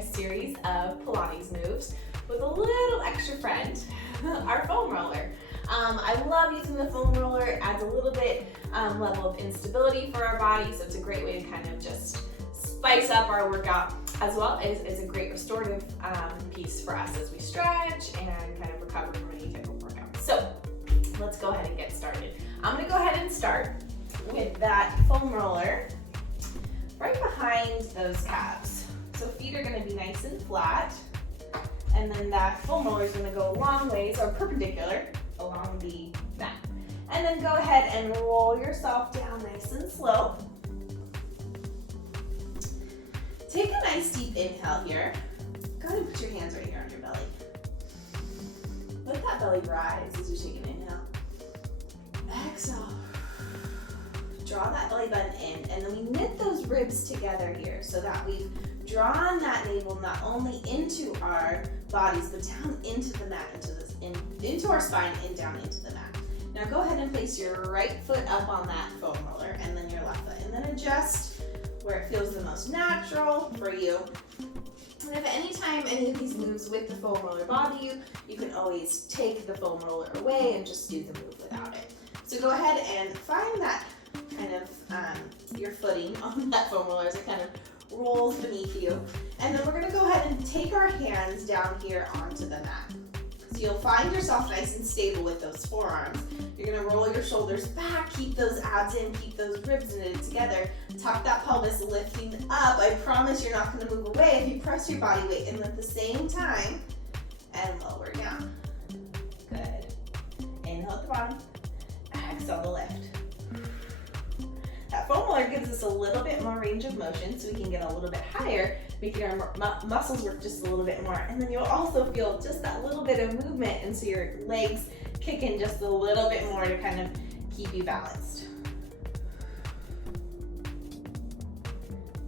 a series of Pilates moves with a little extra friend, our foam roller. I love using the foam roller. It adds a little bit level of instability for our body, so it's a great way to kind of just spice up our workout, as well as it's a great restorative piece for us as we stretch and kind of recover from any type of workout. So let's go ahead and get started. I'm gonna go ahead and start with that foam roller right behind those calves. So feet are gonna be nice and flat, and then that foam roller is gonna go long ways or perpendicular along the mat. And then go ahead and roll yourself down nice and slow. Take a nice deep inhale here. Go ahead and put your hands right here on your belly. Let that belly rise as you take an inhale. Exhale. Draw that belly button in, and then we knit those ribs together here so that we've drawn that navel not only into our bodies, but down into the mat, into our spine and down into the mat. Now go ahead and place your right foot up on that foam roller, and then your left foot, and then adjust where it feels the most natural for you. And if at any time any of these moves with the foam roller bother you, you can always take the foam roller away and just do the move without it. So go ahead and find that kind of your footing on that foam roller as it kind of rolls beneath you. And then we're gonna go ahead and take our hands down here onto the mat. So you'll find yourself nice and stable with those forearms. You're gonna roll your shoulders back, keep those abs in, keep those ribs knitted together. Tuck that pelvis lifting up. I promise you're not gonna move away if you press your body weight in at the same time, and lower down. Good. Inhale at the bottom, exhale the lift. That foam roller gives us a little bit more range of motion, so we can get a little bit higher, making our muscles work just a little bit more. And then you'll also feel just that little bit of movement, and so your legs kick in just a little bit more to kind of keep you balanced.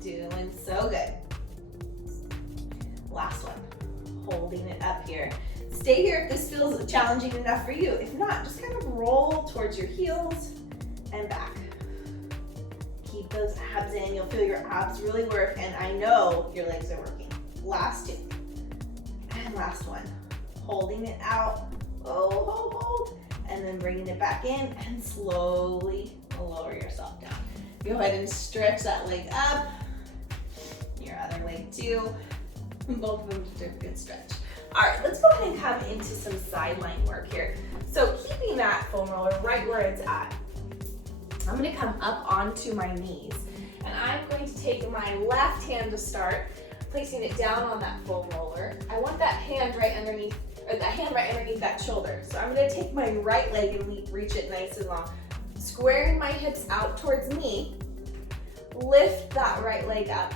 Doing so good. Last one. Holding it up here. Stay here if this feels challenging enough for you. If not, just kind of roll towards your heels and back. Keep those abs in. You'll feel your abs really work, and I know your legs are working. Last two. And last one. Holding it out. Hold. And then bringing it back in and slowly lower yourself down. Go ahead and stretch that leg up. Your other leg too. Both of them did a good stretch. All right, let's go ahead and come into some sideline work here. So keeping that foam roller right where it's at, I'm gonna come up onto my knees, and I'm going to take my left hand to start, placing it down on that foam roller. I want that hand right underneath, or that hand right underneath that shoulder. So I'm gonna take my right leg and reach it nice and long, squaring my hips out towards me, lift that right leg up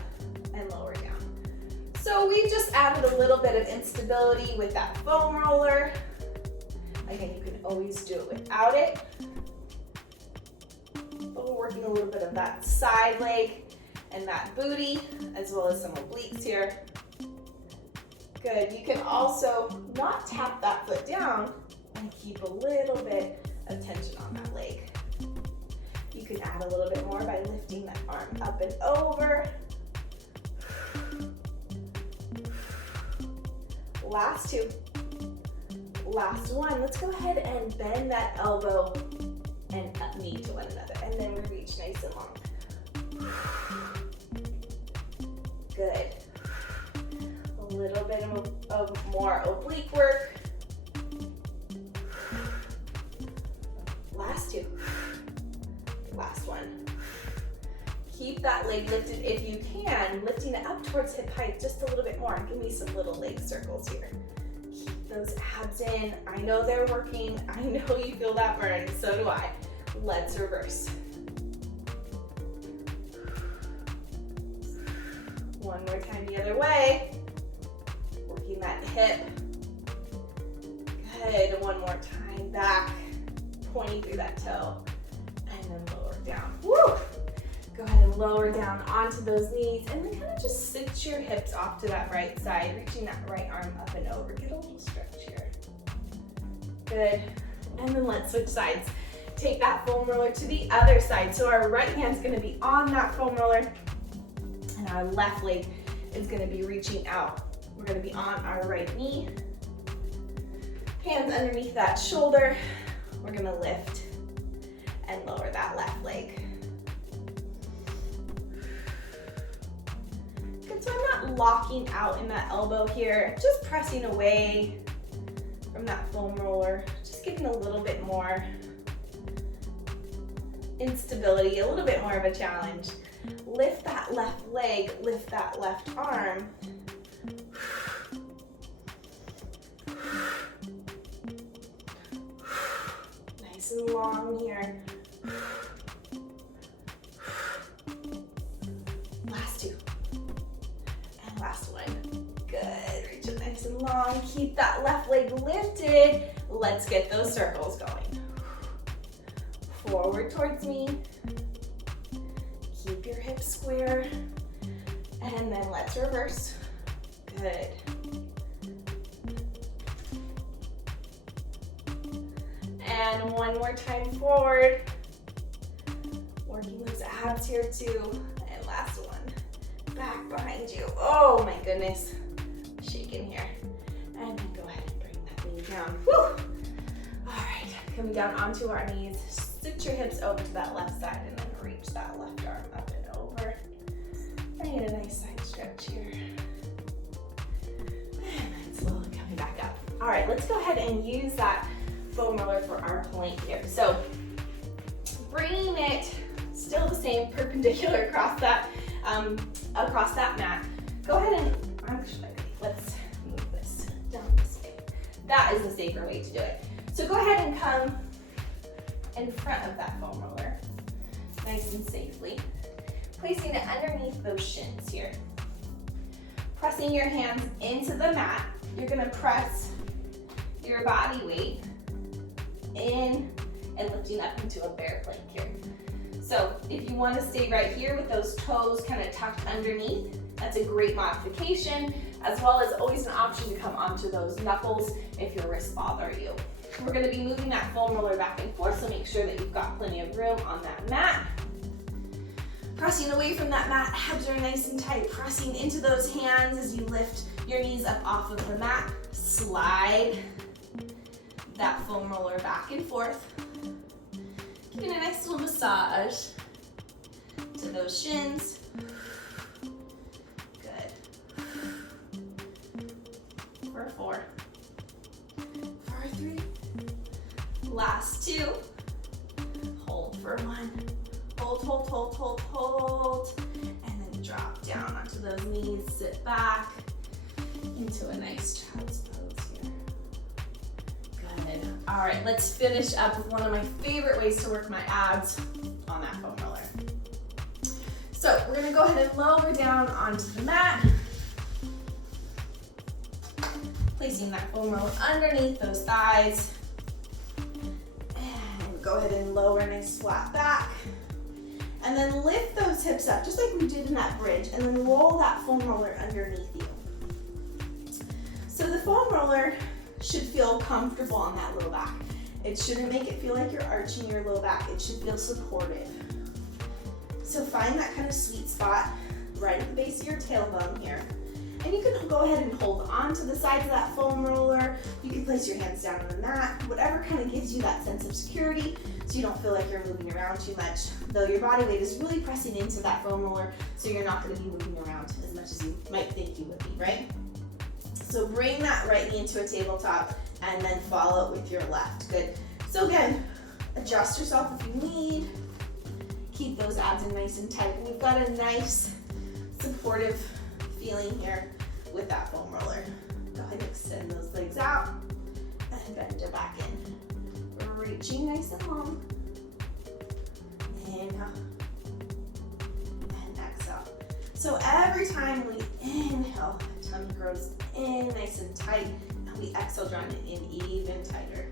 and lower down. So we just added a little bit of instability with that foam roller. Again, you can always do it without it. But we're working a little bit of that side leg and that booty, as well as some obliques here. Good. You can also not tap that foot down and keep a little bit of tension on that leg. You can add a little bit more by lifting that arm up and over. Last two. Last one. Let's go ahead and bend that elbow and knee to one another, and then we reach nice and long. Good. A little bit of more oblique work. Last two. Last one. Keep that leg lifted if you can, lifting it up towards hip height just a little bit more. Give me some little leg circles here. Keep those abs in. I know they're working. I know you feel that burn. So do I. Let's reverse. One more time the other way. Working that hip. Good. One more time. Back. Pointing through that toe. And then lower down. Woo! Go ahead and lower down onto those knees, and then kind of just sit your hips off to that right side, reaching that right arm up and over. Get a little stretch here. Good. And then let's switch sides. Take that foam roller to the other side. So our right hand's gonna be on that foam roller, and our left leg is gonna be reaching out. We're gonna be on our right knee, hands underneath that shoulder. We're gonna lift and lower that left leg. Good, so I'm not locking out in that elbow here, just pressing away from that foam roller, just giving a little bit more instability, a little bit more of a challenge. Lift that left leg, lift that left arm. Nice and long here. Last two. And last one. Good, reach it nice and long. Keep that left leg lifted. Let's get those circles going. Forward towards me. Keep your hips square. And then let's reverse. Good. And one more time forward. Working those abs here too. And last one. Back behind you. Oh my goodness. Shaking here. And then go ahead and bring that knee down. Whew. All right, coming down onto our knees. Sit your hips over to that left side and then reach that left arm up and over. Bring it a nice side stretch here. And then slowly coming back up. All right, let's go ahead and use that foam roller for our plank here. So bringing it still the same, perpendicular across that mat. Go ahead and, actually, let's move this down this way. That is the safer way to do it. So go ahead and come in front of that foam roller, nice and safely. Placing it underneath those shins here. Pressing your hands into the mat. You're gonna press your body weight in and lifting up into a bear plank here. So if you wanna stay right here with those toes kind of tucked underneath, that's a great modification, as well as always an option to come onto those knuckles if your wrists bother you. We're gonna be moving that foam roller back and forth, so make sure that you've got plenty of room on that mat. Pressing away from that mat, abs are nice and tight. Pressing into those hands as you lift your knees up off of the mat. Slide that foam roller back and forth. Giving a nice little massage to those shins. Good. For 4. For 3. Last 2. Hold for 1. Hold, hold, hold, hold, hold. And then drop down onto those knees. Sit back into a nice child's pose here. Good. All right, let's finish up with one of my favorite ways to work my abs on that foam roller. So we're gonna go ahead and lower down onto the mat. Placing that foam roller underneath those thighs. And go ahead and lower nice flat back. And then lift those hips up, just like we did in that bridge, and then roll that foam roller underneath you. So the foam roller should feel comfortable on that low back. It shouldn't make it feel like you're arching your low back. It should feel supportive. So find that kind of sweet spot right at the base of your tailbone here. And you can go ahead and hold on to the sides of that foam roller. You can place your hands down on the mat, whatever kind of gives you that sense of security so you don't feel like you're moving around too much. Though your body weight is really pressing into that foam roller, so you're not going to be moving around as much as you might think you would be, right? So bring that right knee into a tabletop and then follow it with your left. Good. So again, adjust yourself if you need. Keep those abs in nice and tight. We've got a nice supportive feeling here with that foam roller. Go ahead and extend those legs out and bend your back in. Reaching nice and long. Inhale and exhale. So every time we inhale, the tummy grows in nice and tight, and we exhale, drawing it in even tighter.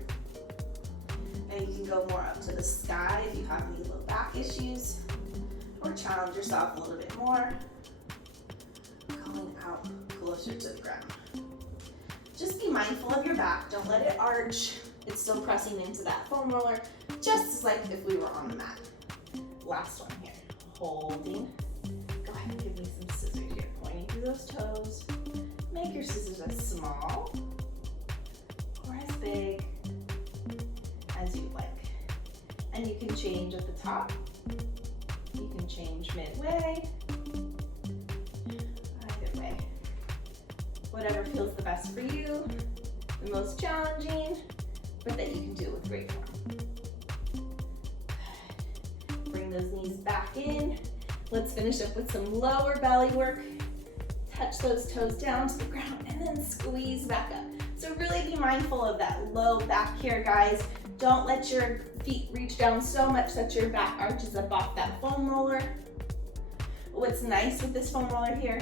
And you can go more up to the sky if you have any low back issues, or challenge yourself a little bit more. Going out closer to the ground. Just be mindful of your back. Don't let it arch. It's still pressing into that foam roller, just as like if we were on the mat. Last one here. Holding. Go ahead and give me some scissors here. Pointing through those toes. Make your scissors as small or as big as you like. And you can change at the top. You can change midway. Either way. Whatever feels the best for you, the most challenging, but that you can do it with great form. Bring those knees back in. Let's finish up with some lower belly work. Touch those toes down to the ground and then squeeze back up. So really be mindful of that low back here, guys. Don't let your feet reach down so much that your back arches up off that foam roller. What's nice with this foam roller here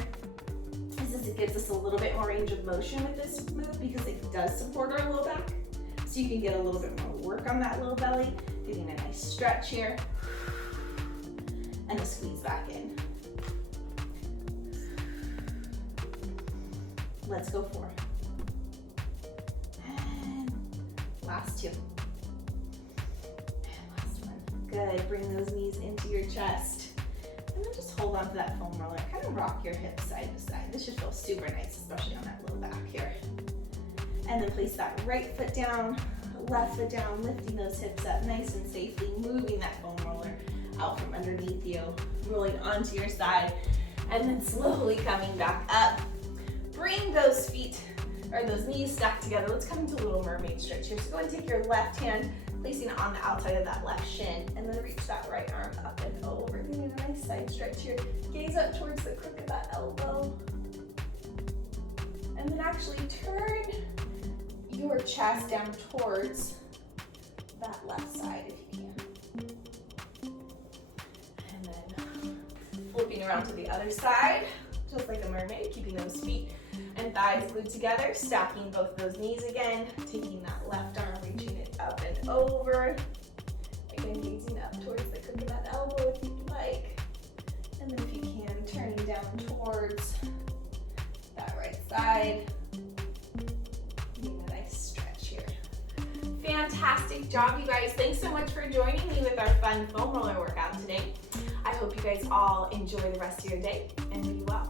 is it gives us a little bit more range of motion with this move because it does support our low back. So you can get a little bit more work on that low belly, getting a nice stretch here, and a squeeze back in. Let's go 4. And last 2. And last one. Good, bring those knees into your chest. And then just hold on to that foam roller. Kind of rock your hips side to side. This should feel super nice, especially on that low back here. And then place that right foot down, left foot down, lifting those hips up nice and safely, moving that foam roller out from underneath you, rolling onto your side, and then slowly coming back up. Bring those feet, or those knees stacked together. Let's come into a little mermaid stretch here. So go and take your left hand, placing it on the outside of that left shin, and then reach that right arm up and over. Getting a nice side stretch here. Gaze up towards the crook of that elbow. And then actually turn your chest down towards that left side if you can. And then flipping around to the other side, just like a mermaid, keeping those feet and thighs glued together, stacking both those knees again, taking that left arm, reaching it up and over. Again, gazing up towards the crook of that elbow if you'd like. And then if you can, turning down towards that right side. Getting a nice stretch here. Fantastic job, you guys. Thanks so much for joining me with our fun foam roller workout today. I hope you guys all enjoy the rest of your day and be well.